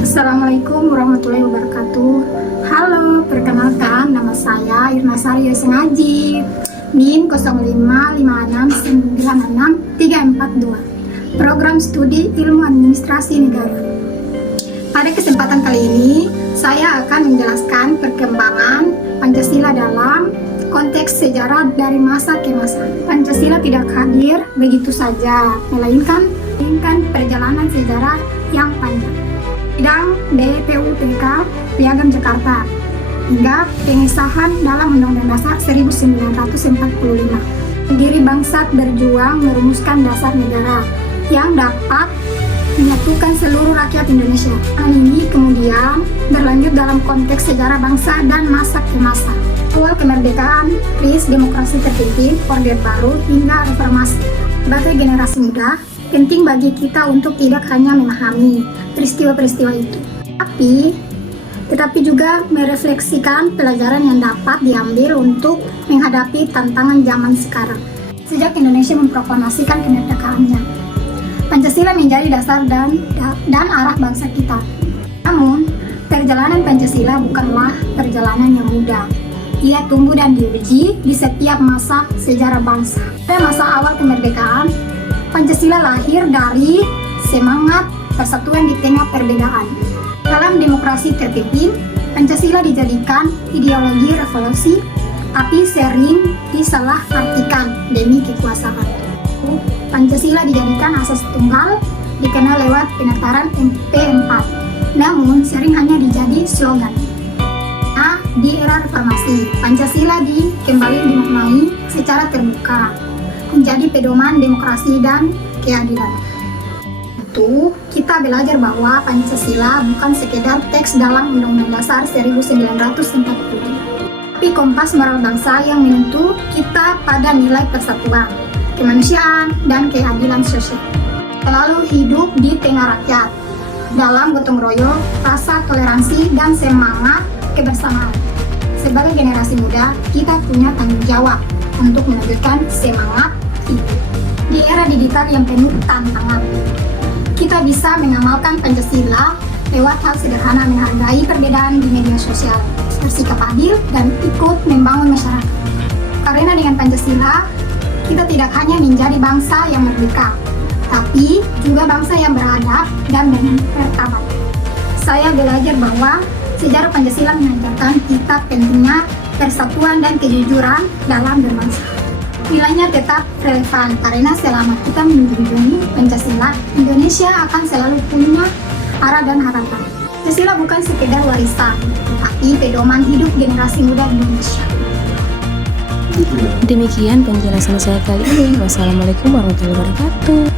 Assalamualaikum warahmatullahi wabarakatuh. Halo, perkenalkan nama saya Irna Sari Yosengaji, NIM 0556966342, Program Studi Ilmu Administrasi Negara. Pada kesempatan kali ini, saya akan menjelaskan perkembangan Pancasila dalam konteks sejarah dari masa ke masa. Pancasila tidak hadir begitu saja, melainkan perjalanan sejarah yang panjang. Bidang BPUPK Piagam Jakarta hingga pengesahan dalam Undang-Undang Dasar 1945. Pendiri bangsa berjuang merumuskan dasar negara yang dapat menyatukan seluruh rakyat Indonesia. Hal ini kemudian berlanjut dalam konteks sejarah bangsa dan masa ke masa. Awal kemerdekaan, krisis demokrasi terpimpin, Orde Baru hingga reformasi. Sebagai generasi muda, penting bagi kita untuk tidak hanya memahami peristiwa-peristiwa itu, tetapi juga merefleksikan pelajaran yang dapat diambil untuk menghadapi tantangan zaman sekarang. Sejak Indonesia memproklamasikan kemerdekaannya, Pancasila menjadi dasar dan arah bangsa kita. Namun, perjalanan Pancasila bukanlah perjalanan yang mudah. Ia tumbuh dan diuji di setiap masa sejarah bangsa. Pada masa awal kemerdekaan, Pancasila lahir dari semangat persatuan di tengah perbedaan. Dalam demokrasi terpimpin, Pancasila dijadikan ideologi revolusi, tapi sering disalahartikan demi kekuasaan. Pancasila dijadikan asas tunggal, dikenal lewat penataran MP4, namun sering hanya dijadi slogan. Nah, di era reformasi, Pancasila kembali dimaknai secara terbuka, menjadi pedoman demokrasi dan keadilan. Itu, kita belajar bahwa Pancasila bukan sekedar teks dalam Undang-Undang Dasar 1945, tapi kompas moral bangsa yang menentu kita pada nilai persatuan, kemanusiaan, dan keadilan sosial. Selalu hidup di tengah rakyat, dalam gotong royong, rasa toleransi, dan semangat kebersamaan. Sebagai generasi muda, kita punya tanggung jawab untuk melanjutkan semangat itu. Di era digital yang penuh tantangan, kita bisa mengamalkan Pancasila lewat hal sederhana, menghargai perbedaan di media sosial, bersikap adil, dan ikut membangun masyarakat. Karena dengan Pancasila, kita tidak hanya menjadi bangsa yang merdeka, tapi juga bangsa yang beradab dan bermartabat. Saya belajar bahwa sejarah Pancasila mengajarkan kita pentingnya persatuan dan kejujuran dalam berbangsa. Nilainya tetap relevan karena selama kita menjunjung Pancasila, Indonesia akan selalu punya arah dan harapan. Pancasila bukan sekedar warisan, tetapi pedoman hidup generasi muda Indonesia. Demikian penjelasan saya kali ini. Wassalamualaikum warahmatullahi wabarakatuh.